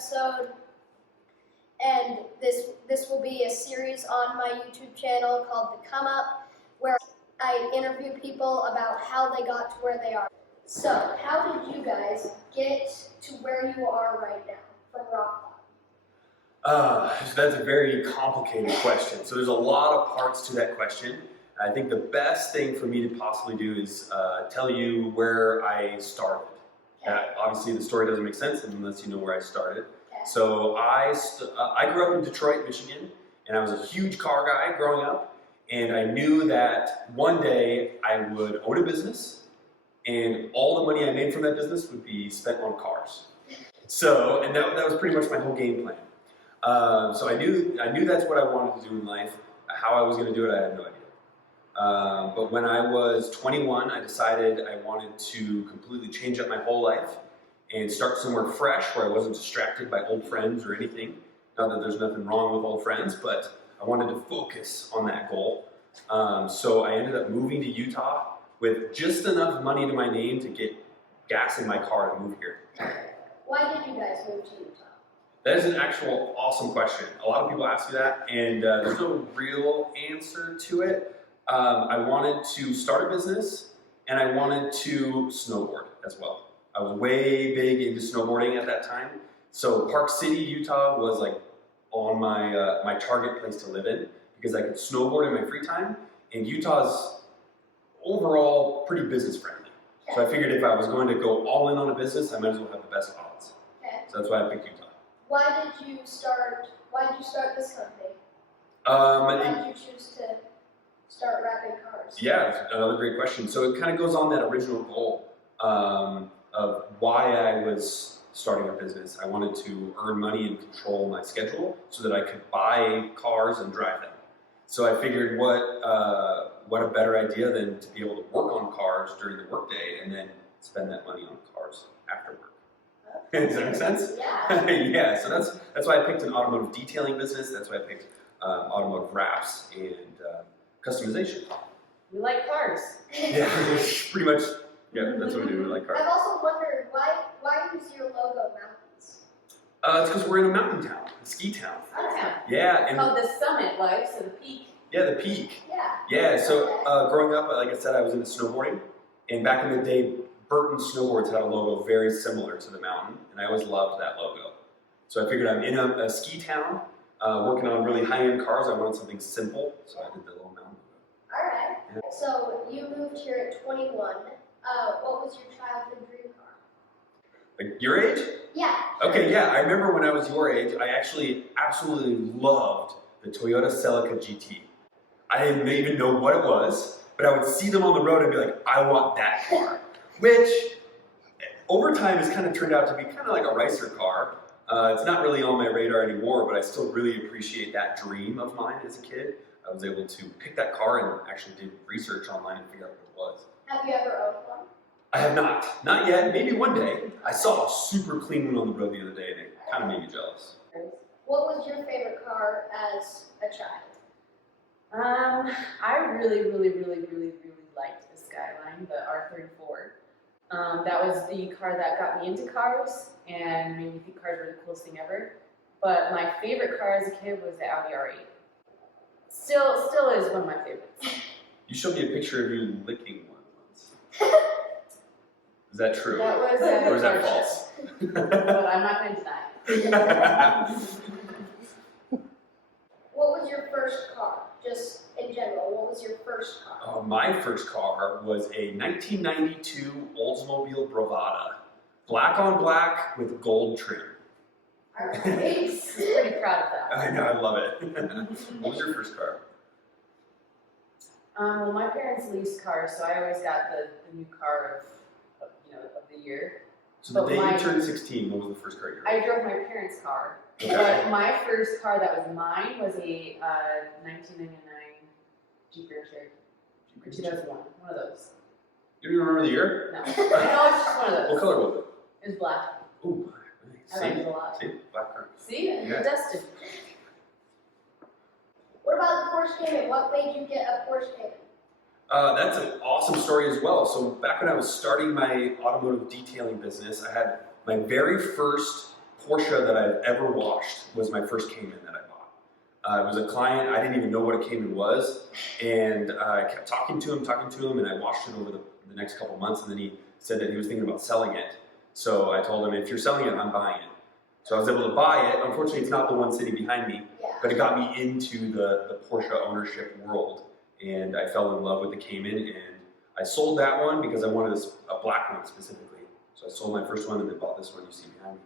episode, and this will be a series on my YouTube channel called The Come Up, where I interview people about how they got to where they are. So, how did you guys get to where you are right now from rock bottom? So that's a very complicated question. So there's a lot of parts to that question. I think the best thing for me to possibly do is tell you where I started. Okay. Obviously, the story doesn't make sense unless you know where I started. Okay. So I grew up in Detroit, Michigan, and I was a huge car guy growing up. And I knew that one day I would own a business, and all the money I made from that business would be spent on cars. So, and that was pretty much my whole game plan. So I knew that's what I wanted to do in life. How I was going to do it, I had no idea. But when I was 21, I decided I wanted to completely change up my whole life and start somewhere fresh where I wasn't distracted by old friends or anything. Not that there's nothing wrong with old friends, but I wanted to focus on that goal. So I ended up moving to Utah with just enough money to my name to get gas in my car to move here. Why did you guys move to Utah? That is an actual awesome question. A lot of people ask you that, and there's no real answer to it. I wanted to start a business, and I wanted to snowboard as well. I was way big into snowboarding at that time. So Park City, Utah was like on my my target place to live in because I could snowboard in my free time, and Utah's overall pretty business friendly. So I figured if I was going to go all in on a business, I might as well have the best odds. Okay. So that's why I picked Utah. Why did you start this company? Why did you choose to start wrapping cars? Yeah, that's another great question. So it kind of goes on that original goal of why I was starting a business. I wanted to earn money and control my schedule so that I could buy cars and drive them. So I figured what a better idea than to be able to work on cars during the workday and then spend that money on cars after work. Does that make sense? Yeah. Yeah, so that's why I picked an automotive detailing business. That's why I picked automotive wraps and customization. We like cars. Yeah, pretty much. Yeah, that's what we do. We like cars. I've also wondered why is your logo mountains? It's because we're in a mountain town, a ski town. Okay. Yeah, and Called the summit, like, so the peak. yeah, the peak. Yeah. Yeah, so growing up, like I said, I was into snowboarding, and back in the day, Burton Snowboards had a logo very similar to the mountain, and I always loved that logo. So I figured I'm in a ski town, working on really high-end cars. I wanted something simple, so I did the little mountain logo. All right. Yeah. So you moved here at 21. What was your childhood dream car? Like your age? Yeah. Sure. Okay, yeah, I remember when I was your age, I actually absolutely loved the Toyota Celica GT. I didn't even know what it was, but I would see them on the road and be like, I want that car. Which, over time, has kind of turned out to be kind of like a racer car. It's not really on my radar anymore, but I still really appreciate that dream of mine as a kid. I was able to pick that car and actually did research online and figure out what it was. Have you ever owned one? I have not yet, maybe one day. I saw a super clean one on the road the other day and it kind of made me jealous. What was your favorite car as a child? I really liked the Skyline, the R34. That was the car that got me into cars and made me think cars were the coolest thing ever. But my favorite car as a kid was the Audi R8. Still is one of my favorites. You showed me a picture of you licking one once. Is that true? That was Or is that car false? show. But I'm not going to deny it. What was your first car? Just in general, what was your first car? My first car was a 1992 Oldsmobile Bravada. Black on black with gold trim. All right. I'm pretty proud of that. I know, I love it. What was your first car? Well, my parents leased cars, so I always got the new car of the year. So the But day my- you turned 16, what was the first car you I drove my parents' car, Okay. but my first car that was mine was a 1999 Jeep Grand Cherokee, or 2001, one of those. You don't even remember the year? No, no, it's just one of those. What color was it? It was black. Ooh, black. I liked it a lot. See? Black car. See, Yeah. you're destined. What about the Porsche Cayman? What made you get a Porsche Cayman? That's an awesome story as well. So back when I was starting my automotive detailing business, I had my very first Porsche that I've ever washed was my first Cayman that I bought. It was a client, I didn't even know what a Cayman was, and I kept talking to him, and I washed it over the next couple months, and then he said that he was thinking about selling it. So I told him, if you're selling it, I'm buying it. So I was able to buy it. Unfortunately, it's not the one sitting behind me, but it got me into the Porsche ownership world, and I fell in love with the Cayman, and I sold that one because I wanted a black one specifically. So I sold my first one and then bought this one you see behind me.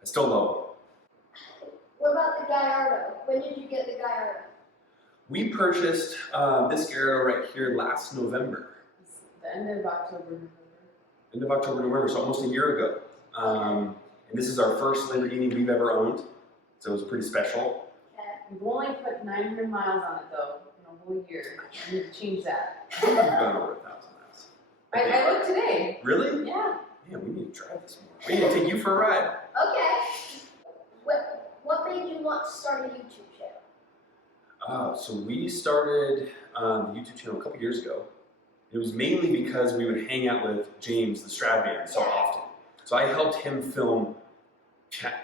I still love it. What about the Gallardo? When did you get the Gallardo? We purchased this Gallardo right here last November. The end of October, End of October, November, so almost a year ago. And this is our first Lamborghini we've ever owned, so it was pretty special. Okay. We've only put 900 miles on it though, in a whole year. We need to change that. We've gone over 1,000 miles. I looked today. Really? Yeah. Yeah, we need to drive this more. We need to take you for a ride. Okay. What made you want to start a YouTube channel? So we started the YouTube channel a couple years ago. It was mainly because we would hang out with James, the Strad man, so often. So I helped him film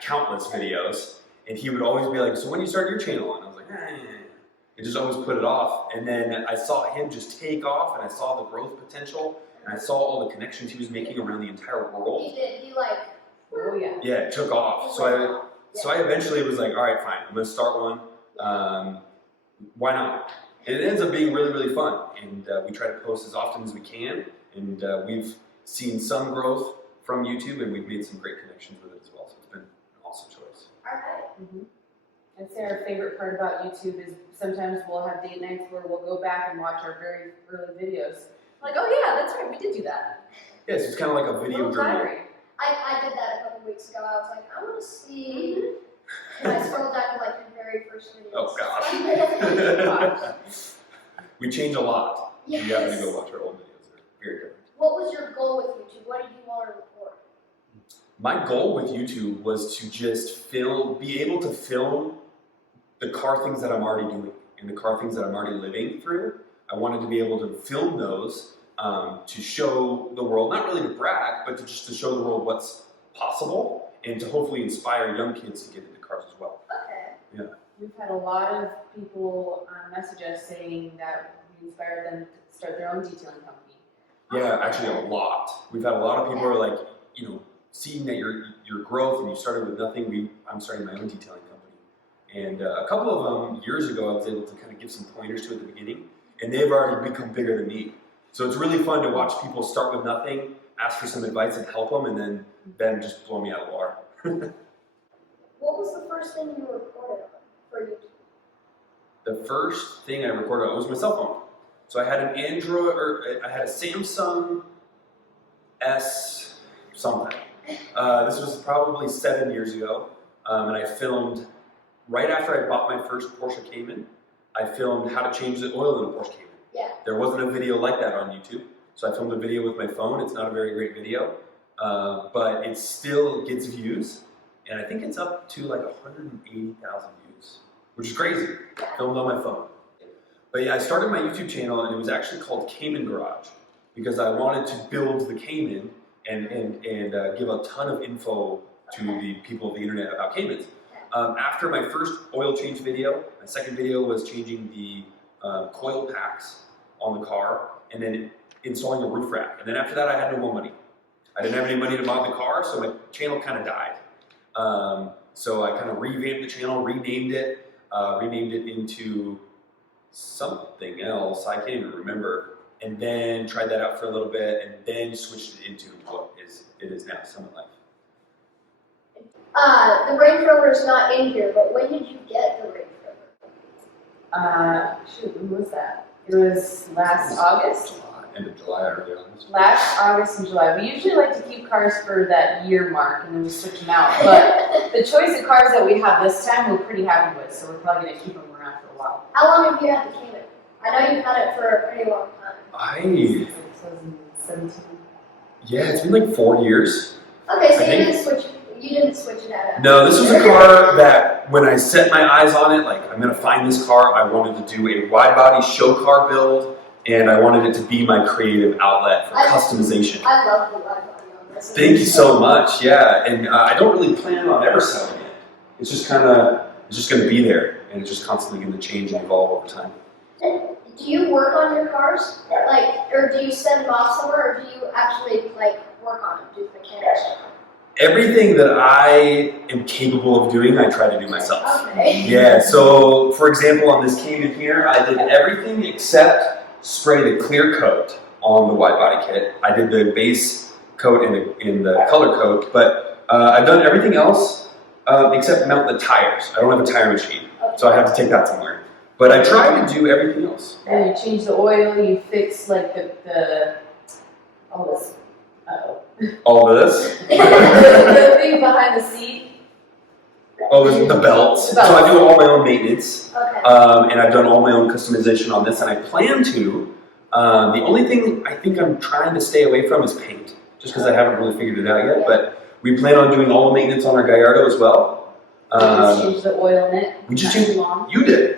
countless videos, and he would always be like, so when do you start your channel? And I was like, He just always put it off. And then I saw him just take off, and I saw the growth potential, and I saw all the connections he was making around the entire world. He did. He like. Oh yeah. Yeah, it took off. So I eventually was like, all right, fine, I'm gonna start one. Why not? And it ends up being really, really fun. And we try to post as often as we can. And we've seen some growth from YouTube, and we've made some great connections with it as well. So it's been an awesome choice. All right. I'd say our favorite part about YouTube is sometimes we'll have date nights where we'll go back and watch our very early videos. Like, oh yeah, that's right, we did do that. Yeah, so it's kind of like a video Little journal. diary. I did that a couple weeks ago. I was like, I want to see. And I scrolled down to like the very first video. Oh gosh. We change a lot. Yes. You have to go watch our old videos. They're very different. What was your goal with YouTube? What did you want to record? My goal with YouTube was to just be able to film the car things that I'm already doing and the car things that I'm already living through. I wanted to be able to film those to show the world, not really to brag, but to show the world what's possible and to hopefully inspire young kids to get into cars as well. Okay. Yeah. We've had a lot of people message us saying that we inspired them to start their own detailing company. Yeah, actually a lot. We've had a lot of people who are like, seeing that your growth and you started with nothing, I'm starting my own detailing company. And a couple of them, years ago, I was able to kind of give some pointers to at the beginning, and they've already become bigger than me. So it's really fun to watch people start with nothing, ask for some advice and help them, and then just blow me out of the water. What was the first thing you recorded on for YouTube? The first thing I recorded on was my cell phone. So I had an Android, or I had a Samsung S something. This was probably 7 years ago, and I filmed right after I bought my first Porsche Cayman. I filmed how to change the oil in a Porsche Cayman. Yeah. There wasn't a video like that on YouTube, so I filmed a video with my phone. It's not a very great video, but it still gets views, and I think it's up to like 180,000 views, which is crazy. Filmed on my phone. But yeah, I started my YouTube channel, and it was actually called Cayman Garage because I wanted to build the Cayman and give a ton of info to the people of the internet about Caymans. After my first oil change video, my second video was changing the coil packs on the car and then installing a roof rack. And then after that, I had no more money. I didn't have any money to mod the car, so my channel kind of died. So I kind of revamped the channel, renamed it into something else. I can't even remember. And then tried that out for a little bit, and then switched it into what it is now, Summit Life. The Range Rover is not in here, but when did you get the Range Rover? When was that? It was last August? End of July, early August. Last August and July. We usually like to keep cars for that year mark and then we switch them out. But the choice of cars that we have this time, we're pretty happy with, so we're probably going to keep them around for a while. How long have you had the Cayman? I know you've had it for a pretty long time. Since 2017. Yeah, it's been like 4 years. Okay, so you didn't switch it out. No, this was a car that when I set my eyes on it, like I'm gonna find this car, I wanted to do a wide body show car build, and I wanted it to be my creative outlet for customization. I love the wide body on This is Thank you so much. Yeah, and I don't really plan on ever selling it. It's just kind of, it's just going to be there, and it's just constantly going to change and evolve over time. Do you work on your cars, like, or do you send them off somewhere, or do you actually like work on them, do the mechanics? Everything that I am capable of doing, I try to do myself. Okay. Yeah, so for example, on this Cayman here, I did everything except spray the clear coat on the wide body kit. I did the base coat in the color coat, but I've done everything else except mount the tires. I don't have a tire machine, so I have to take that somewhere. But I try to do everything else. And you change the oil, you fix like the all this, All of this. the thing behind the seat. Oh, the belts. The belts. So I do all my own maintenance, Okay. and I've done all my own customization on this, and I plan to. The only thing I think I'm trying to stay away from is paint, just because I haven't really figured it out yet. But we plan on doing all the maintenance on our Gallardo as well. Just change the oil in it. We just Not changed. too long. You did.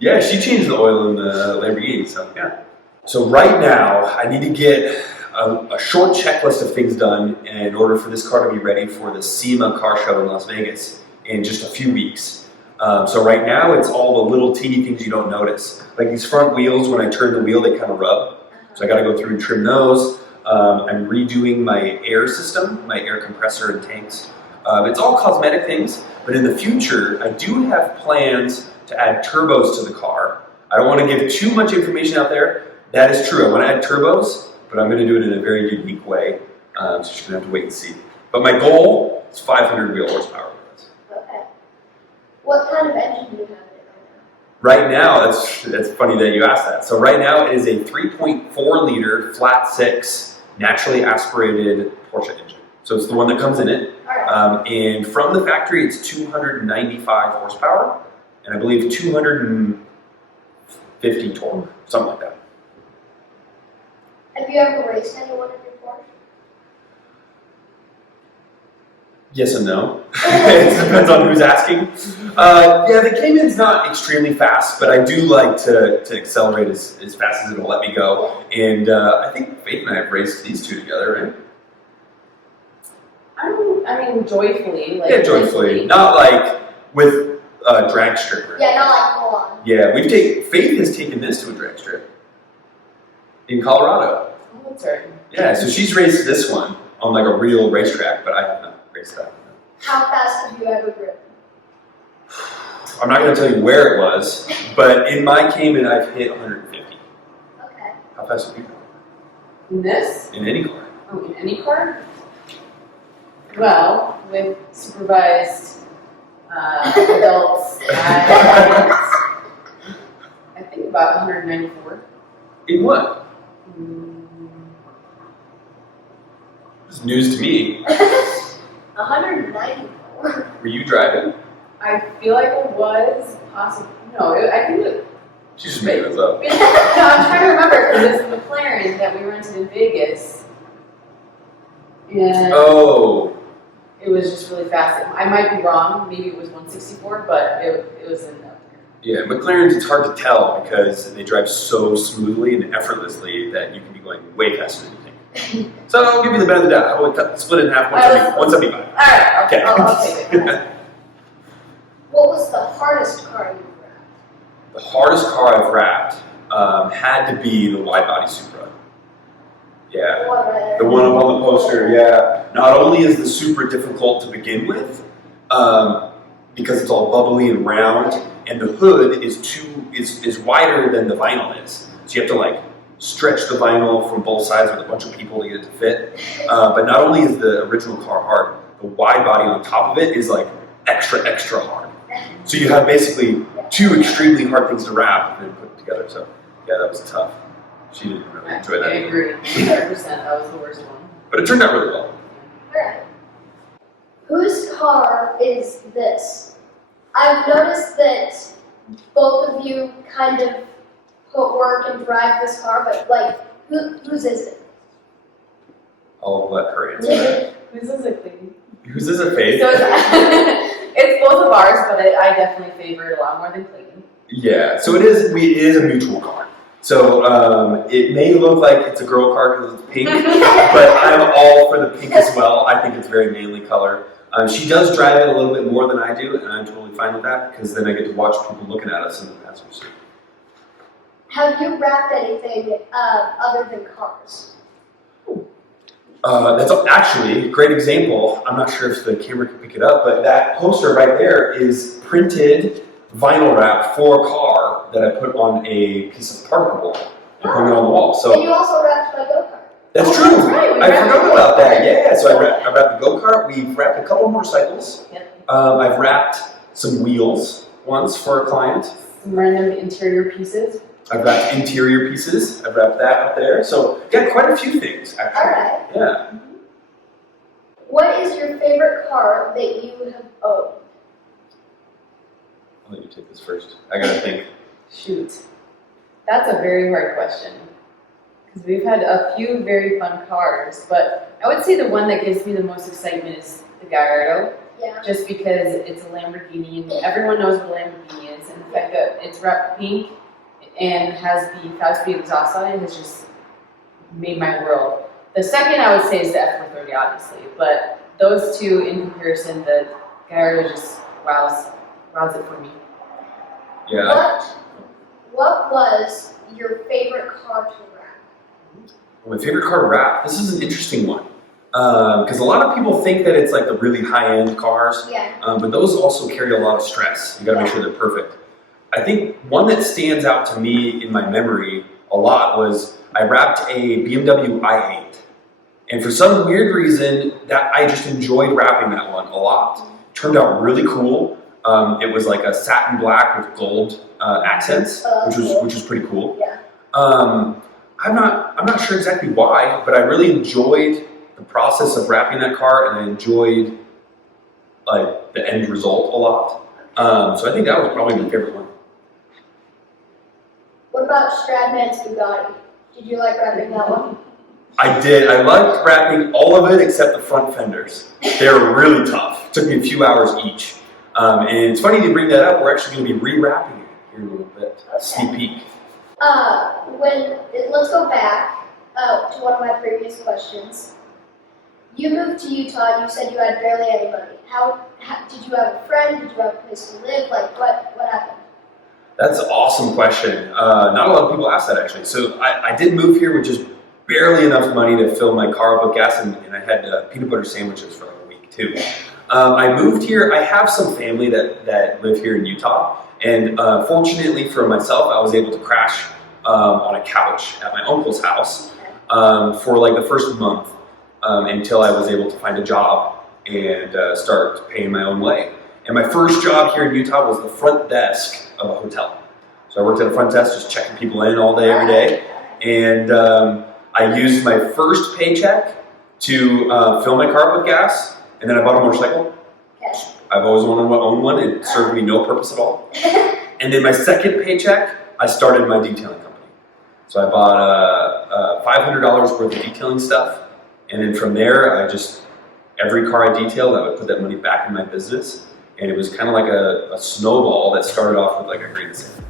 Yeah, she changed the oil in the Lamborghini, so yeah. So right now, I need to get a short checklist of things done in order for this car to be ready for the SEMA car show in Las Vegas in just a few weeks. So right now, it's all the little teeny things you don't notice. Like these front wheels, when I turn the wheel, they kind of rub. So I got to go through and trim those. I'm redoing my air system, my air compressor and tanks. It's all cosmetic things, but in the future, I do have plans to add turbos to the car. I don't want to give too much information out there. That is true. I want to add turbos, but I'm going to do it in a very unique way. So you're just going to have to wait and see. But my goal is 500 wheel horsepower. Okay. What kind of engine do you have in it Right now, that's funny that you asked that. So right now, it is a 3.4 liter flat six naturally aspirated Porsche engine. So it's the one that comes in it. Alright. And from the factory, it's 295 horsepower, and I believe 250 torque, something like that. Have you ever raced anyone in your Porsche? Yes and no. It depends on who's asking. Yeah, the Cayman's not extremely fast, but I do like to accelerate as fast as it'll let me go. And I think Faith and I have raced these two together, right? I mean, joyfully. Like, Yeah, joyfully. Not like with a drag stripper. Yeah, not like full on. Yeah, Faith has taken this to a drag strip in Colorado. Oh, that's right. Yeah, so she's raced this one on like a real racetrack, but I have not raced that one. How fast have you ever driven? I'm not going to tell you where it was, but in my Cayman, I've hit 150. Okay. How fast have you gone? In this? In any car? Oh, in any car? Well, with supervised adults, I think about 194. In what? Mm, This is news to me. 194. Were you driving? I feel like it was possible. No, I think it. She's just making this up. No, I'm trying to remember because it's a McLaren that we rented in Vegas, and Oh, it was just really fast. I might be wrong. Maybe it was 164, but it was in up there. yeah, McLaren's, it's hard to tell because they drive so smoothly and effortlessly that you can be going way faster than you think. So I'll give you the benefit of the doubt. I will split it in half, 175. All right, Okay. I'll take it. What was the hardest car you wrapped? The hardest car I've wrapped had to be the wide body Supra. Yeah. The one up on the poster, yeah. Not only is the Supra difficult to begin with, because it's all bubbly and round, and the hood is wider than the vinyl is. So you have to like stretch the vinyl from both sides with a bunch of people to get it to fit. But not only is the original car hard, the wide body on top of it is like extra hard. So you have basically two extremely hard things to wrap and put together. So yeah, that was tough. She didn't really enjoy that I either. agree. 100%. That was the worst one. But it turned out really well. Alright. Whose car is this? I've noticed that both of you kind of put work and drive this car, but like, whose is it? I'll let her answer that. Whose is it, Clayton? Whose is it, Faith? So it's both of ours, but I definitely favor it a lot more than Clayton. Yeah, so it is a mutual car. So it may look like it's a girl car because it's pink, but I'm all for the pink as well. I think it's a very manly color. She does drive it a little bit more than I do, and I'm totally fine with that because then I get to watch people looking at us in the passenger seat. Have you wrapped anything other than cars? That's actually a great example. I'm not sure if the camera can pick it up, but that poster right there is printed vinyl wrap for a car that I put on a piece of particle board and hung it on the wall. And So you also wrapped my go-kart. that's Oh, true. that's right, we I wrapped forgot the about that. go-kart. Yeah, so I wrapped the go-kart. We've wrapped a couple motorcycles. Yep. I've wrapped some wheels once for a client. Some random interior pieces. I've wrapped interior pieces. I've wrapped that up there. So yeah, quite a few things actually. All right. Yeah. What is your favorite car that you have owned? I'll let you take this first. I gotta think. Shoot. That's a very hard question. Because we've had a few very fun cars, but I would say the one that gives me the most excitement is the Gallardo, Yeah. just because it's a Lamborghini and everyone knows what a Lamborghini is, and the fact that it's wrapped pink and has the 5-speed exhaust on it has just made my world. The second I would say is the F430, obviously, but those two in comparison, the Gallardo just wows it for me. Yeah. What was your favorite car to wrap? My favorite car to wrap. This is an interesting one because a lot of people think that it's like the really high-end cars, Yeah. but those also carry a lot of stress. You got to make sure they're perfect. I think one that stands out to me in my memory a lot was I wrapped a BMW i8, and for some weird reason that I just enjoyed wrapping that one a lot. Turned out really cool. It was like a satin black with gold accents, which was pretty cool. Yeah. I'm not sure exactly why, but I really enjoyed the process of wrapping that car, and I enjoyed like the end result a lot. So I think that was probably my favorite one. What about Stradman's Bugatti? Did you like wrapping that one? I did. I liked wrapping all of it except the front fenders. They were really tough. It took me a few hours each. And it's funny to bring that up. We're actually going to be re-wrapping it here in a little bit. Okay. Sneak peek. Let's go back to one of my previous questions. You moved to Utah and you said you had barely any money. How did you have a friend? Did you have a place to live? Like what happened? That's an awesome question. Not a lot of people ask that actually. So I did move here with just barely enough money to fill my car up with gas, and I had peanut butter sandwiches for like a week too. I moved here. I have some family that live here in Utah, and fortunately for myself, I was able to crash on a couch at my uncle's house for like the first month until I was able to find a job and start paying my own way. And my first job here in Utah was the front desk of a hotel. So I worked at a front desk just checking people in all day, every day. And I used my first paycheck to fill my car up with gas, and then I bought a motorcycle. Okay. I've always wanted to own one. It served me no purpose at all. And then my second paycheck, I started my detailing company. So I bought $500 worth of detailing stuff, and then from there, every car I detailed, I would put that money back in my business. And it was kind of like a snowball that started off with like a grain of sand.